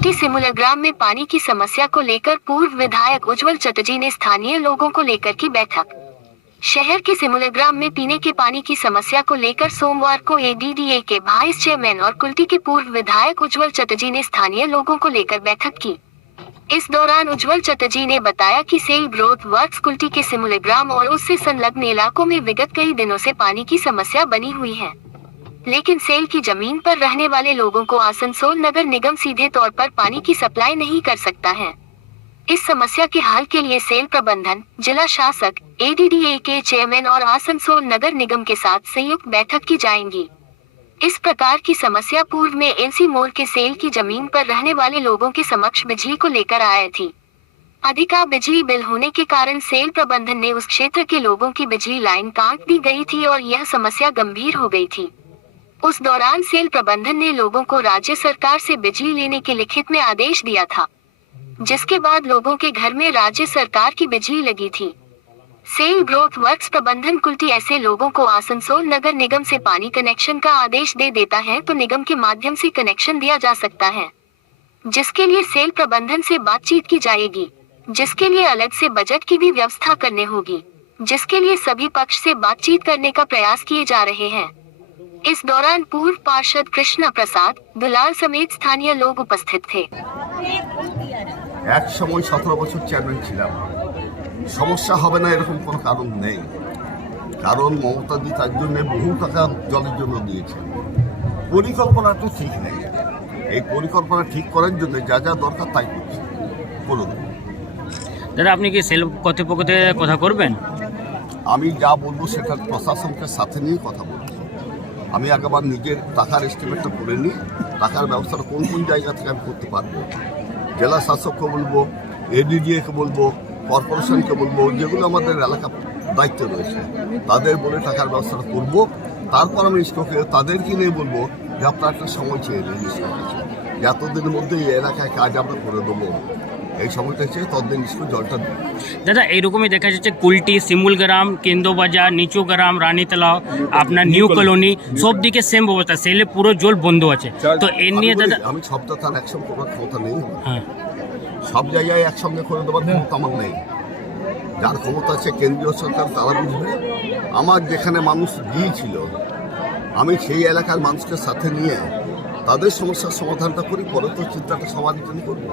कुल्टी सिमुलर ग्राम में पानी की समस्या को लेकर पूर्व विधायक उज्जवल चटर्जी ने स्थानीय लोगों को लेकर की बैठक। शहर के सिमुलर ग्राम में पीने के पानी की समस्या को लेकर सोमवार को एडीडीए के वाइस चेयरमैन और कुल्टी के पूर्व विधायक उज्जवल चटर्जी ने स्थानीय लोगों को लेकर बैठक की। इस दौरान उज्जवल चटर्जी ने बताया कि सेल ग्रोथ वर्क्स कुल्टी के सिमुलर ग्राम और उससे संलग्न इलाकों में विगत कई दिनों से पानी की समस्या बनी हुई है, लेकिन सेल की जमीन पर रहने वाले लोगों को आसनसोल नगर निगम सीधे तौर पर पानी की सप्लाई नहीं कर सकता है। इस समस्या के हल के लिए सेल प्रबंधन, जिला शासक, एडीडीए के चेयरमैन और आसनसोल नगर निगम के साथ संयुक्त बैठक की जाएंगी। इस प्रकार की समस्या पूर्व में एलसी मोड़ के सेल की जमीन पर रहने वाले लोगों के समक्ष बिजली को लेकर आई थी। अधिका बिजली बिल होने के कारण सेल प्रबंधन ने उस क्षेत्र के लोगों की बिजली लाइन काट दी गई थी और यह समस्या गंभीर हो गई थी। उस दौरान सेल प्रबंधन ने लोगों को राज्य सरकार से बिजली लेने के लिखित में आदेश दिया था, जिसके बाद लोगों के घर में राज्य सरकार की बिजली लगी थी। सेल ग्रोथ वर्क्स प्रबंधन कुल्टी ऐसे लोगों को आसनसोल नगर निगम से पानी कनेक्शन का आदेश दे देता है तो निगम के माध्यम से कनेक्शन दिया जा सकता है, जिसके लिए सेल प्रबंधन से बातचीत की जाएगी, जिसके लिए अलग से बजट की भी व्यवस्था करनी होगी, जिसके लिए सभी पक्ष से बातचीत करने का प्रयास किए जा रहे हैं। इस दौरान पूर्व पार्षद कृष्णा प्रसाद दुलाल समेत स्थानीय लोग उपस्थित थे। एक समय 17 বছর চেয়ারম্যান ছিলাম, সমস্যা হবে না এরকম কোনো কারণ নেই, কারণ মমতাদি তার জন্য বহু টাকা জলের জন্য দিয়েছেন। পরিকল্পনাটা ঠিক নেই, এই পরিকল্পনা ঠিক করার জন্য যা যা দরকার তাই করছে। বলুন দাদা, আপনি কি সেল কর্তৃপক্ষতে কথা করবেন? আমি যা বলবো সেটা প্রশাসনকে সাথে নিয়ে কথা বলবো। আমি একবার নিজের টাকার এস্টিমেটটা করে নিই, টাকার ব্যবস্থাটা কোন কোন জায়গা থেকে আমি করতে পারবো। জেলা শাসককে বলবো, এডিডিএকে বলবো, কর্পোরেশনকে বলবো, যেগুলো আমাদের এলাকার দায়িত্ব রয়েছে তাদের বলে টাকার ব্যবস্থাটা করবো। তারপর আমি স্টকে তাদেরকে নিয়ে বলবো যে আপনার একটা সময় চেয়ে নিন স্টকে, এতদিনের মধ্যে এই এলাকায় কাজ আমরা করে দেবো, এই সময়টা চেয়ে ততদিন স্কুল জলটা দেবো। দাদা, এইরকমই দেখা যাচ্ছে কুলটি, শিমুলগ্রাম, কেন্দ্রবাজার, নিচু গ্রাম, রানীতলা, আপনার নিউ কলোনি সব দিকে সেম অবস্থা, সেলে পুরো জল বন্ধ আছে। তো এর নিয়ে দাদা আমি সবটা তার একসঙ্গে করার ক্ষমতা নেই। হ্যাঁ, সব জায়গায় একসঙ্গে করে দেওয়ার ক্ষমতা আমার নেই। যার ক্ষমতা আছে কেন্দ্রীয় সরকার তারা বুঝবে। আমার যেখানে মানুষ গিয়েছিল আমি সেই এলাকার মানুষকে সাথে নিয়ে তাদের সমস্যার সমাধানটা করি, পরে তো চিন্তাটা সবারই জন্য করবো।